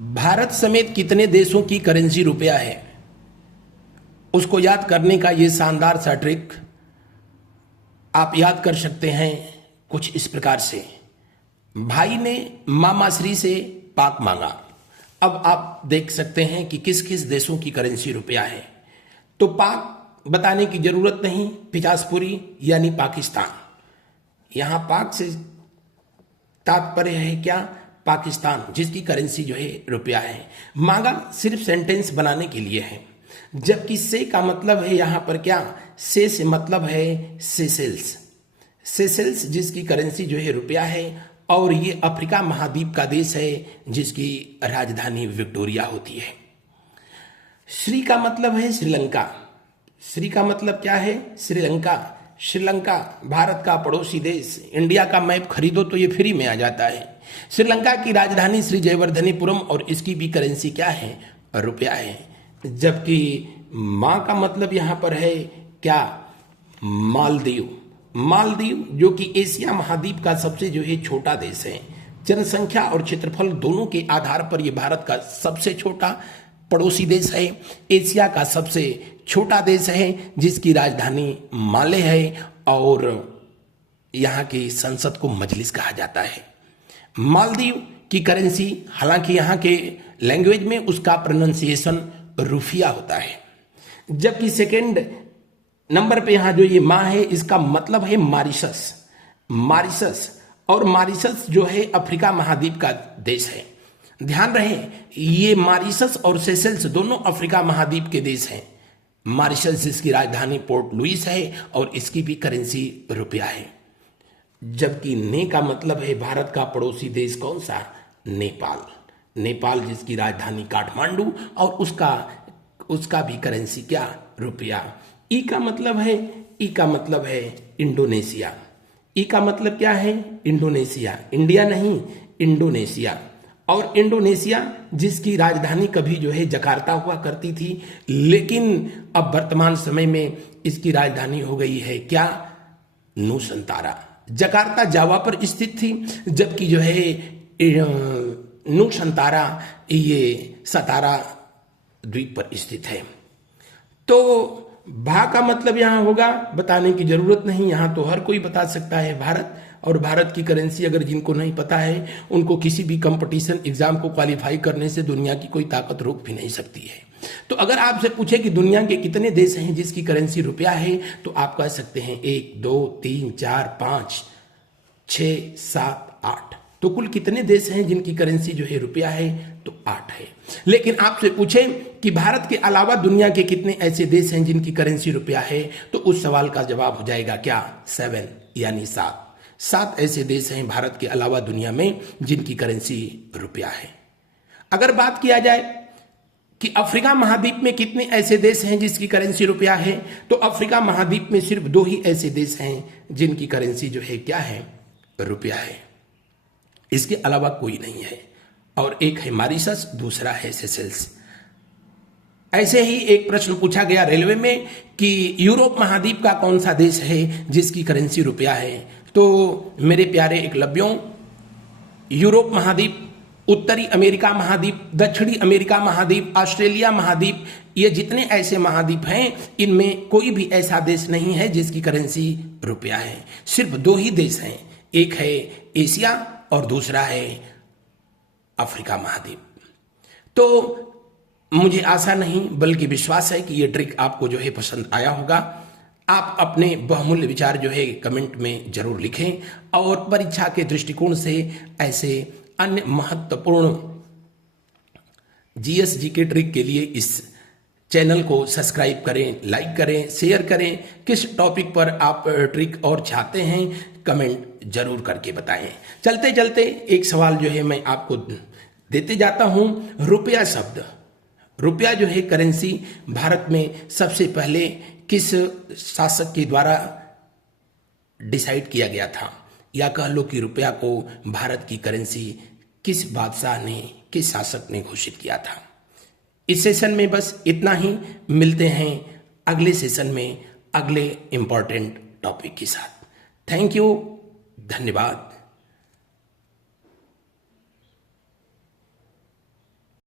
भारत समेत कितने देशों की करेंसी रुपया है, उसको याद करने का ये शानदार सा ट्रिक आप याद कर सकते हैं कुछ इस प्रकार से। भाई ने मामाश्री से पाक मांगा। अब आप देख सकते हैं कि किस किस देशों की करेंसी रुपया है। तो पाक बताने की जरूरत नहीं, पिचासपुरी यानी पाकिस्तान। यहां पाक से तात्पर्य है क्या? पाकिस्तान, जिसकी करेंसी जो है रुपया है। मांगा सिर्फ सेंटेंस बनाने के लिए है, जबकि से का मतलब है यहां पर क्या? से मतलब है सेशेल्स। सेशेल्स जिसकी करेंसी जो है रुपया है, और ये अफ्रीका महाद्वीप का देश है जिसकी राजधानी विक्टोरिया होती है। श्री का मतलब है श्रीलंका। श्री का मतलब क्या है? श्रीलंका। श्रीलंका भारत का पड़ोसी देश। इंडिया का मैप खरीदो तो ये फ्री में आ जाता है। श्रीलंका की राजधानी श्री जयवर्धनीपुरम, और इसकी भी करेंसी क्या है? रुपया है। जबकि माँ का मतलब यहां पर है क्या? मालदीव। मालदीव जो कि एशिया महाद्वीप का सबसे जो है छोटा देश है। जनसंख्या और क्षेत्रफल दोनों के आधार पर यह भारत का सबसे छोटा पड़ोसी देश है, एशिया का सबसे छोटा देश है, जिसकी राजधानी माले है, और यहाँ की संसद को मजलिस कहा जाता है। मालदीव की करेंसी, हालांकि यहाँ के लैंग्वेज में उसका प्रोनाउंसिएशन रुफिया होता है। जबकि सेकेंड नंबर पे यहाँ जो ये माँ है, इसका मतलब है मॉरिशस। मॉरिशस, और मॉरिशस जो है अफ्रीका महाद्वीप का देश है। ध्यान रहे, ये मॉरिशस और सेशेल्स दोनों अफ्रीका महाद्वीप के देश हैं। मॉरिशस जिसकी राजधानी पोर्ट लुइस है, और इसकी भी करेंसी रुपया है। जबकि ने का मतलब है भारत का पड़ोसी देश कौन सा? नेपाल। नेपाल जिसकी राजधानी काठमांडू, और उसका भी करेंसी क्या? रुपया। ई का मतलब है इंडोनेशिया। ई का मतलब क्या है? इंडोनेशिया। इंडिया नहीं, इंडोनेशिया। और इंडोनेशिया जिसकी राजधानी कभी जो है जकार्ता हुआ करती थी, लेकिन अब वर्तमान समय में इसकी राजधानी हो गई है क्या? नूसंतारा। जकार्ता जावा पर स्थित थी, जबकि जो है नूसंतारा ये सतारा द्वीप पर स्थित है। तो भा का मतलब यहां होगा, बताने की जरूरत नहीं, यहां तो हर कोई बता सकता है भारत। और भारत की करेंसी अगर जिनको नहीं पता है, उनको किसी भी कंपटीशन एग्जाम को क्वालिफाई करने से दुनिया की कोई ताकत रोक भी नहीं सकती है। तो अगर आपसे पूछे कि दुनिया के कितने देश हैं जिसकी करेंसी रुपया है, तो आप कह सकते हैं 1 2 3 4 5 6 7 8। तो कुल कितने देश हैं जिनकी करेंसी जो है रुपया है? तो 8 है। लेकिन आपसे पूछे कि भारत के अलावा दुनिया के कितने ऐसे देश हैं जिनकी करेंसी रुपया है, तो उस सवाल का जवाब हो जाएगा क्या? 7 यानी 7 ऐसे देश हैं भारत के अलावा दुनिया में जिनकी करेंसी रुपया है। अगर बात किया जाए कि अफ्रीका महाद्वीप में कितने ऐसे देश हैं जिसकी करेंसी रुपया है, तो अफ्रीका महाद्वीप में सिर्फ 2 ही ऐसे देश हैं जिनकी करेंसी जो है क्या है? रुपया है। इसके अलावा कोई नहीं है, और एक है मॉरिशस, दूसरा है सेशेल्स। ऐसे ही एक प्रश्न पूछा गया रेलवे में कि यूरोप महाद्वीप का कौन सा देश है जिसकी करेंसी रुपया है। तो मेरे प्यारे एकलव्यों, यूरोप महाद्वीप, उत्तरी अमेरिका महाद्वीप, दक्षिणी अमेरिका महाद्वीप, ऑस्ट्रेलिया महाद्वीप, ये जितने ऐसे महाद्वीप हैं, इनमें कोई भी ऐसा देश नहीं है जिसकी करेंसी रुपया है। सिर्फ 2 ही देश हैं, एक है एशिया और दूसरा है अफ्रीका महाद्वीप। तो मुझे आशा नहीं बल्कि विश्वास है कि ये ट्रिक आपको जो है पसंद आया होगा। आप अपने बहुमूल्य विचार जो है कमेंट में जरूर लिखें, और परीक्षा के दृष्टिकोण से ऐसे अन्य महत्वपूर्ण जीएस के ट्रिक के लिए इस चैनल को सब्सक्राइब करें, लाइक करें, शेयर करें। किस टॉपिक पर आप ट्रिक और चाहते हैं, कमेंट जरूर करके बताएं। चलते चलते एक सवाल जो है मैं आपको देते जाता हूं। रुपया शब्द, रुपया जो है करेंसी, भारत में सबसे पहले किस शासक के द्वारा डिसाइड किया गया था? या कह लो कि रुपया को भारत की करेंसी किस बादशाह ने, किस शासक ने घोषित किया था? इस सेशन में बस इतना ही। मिलते हैं अगले सेशन में अगले इंपॉर्टेंट टॉपिक के साथ। थैंक यू, धन्यवाद।